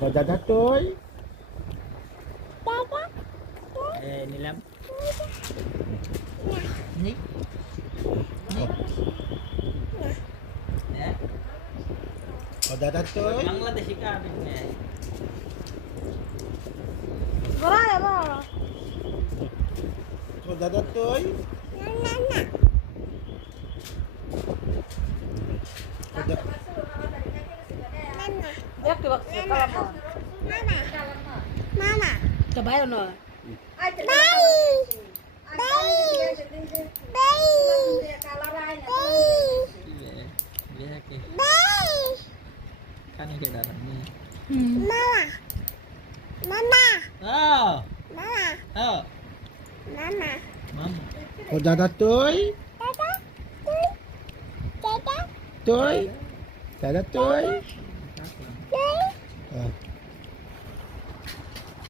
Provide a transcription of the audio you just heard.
দাদা তুই নিলাম নি দাদা তুই বাংলাদেশি কার্ড দাদা তুই Kabayo no. kan ke dalam ni Mama. oh Mama. oh Mama. mama দাদা তুই Dada. তুই দাদা তুই Dada. হ্যাঁ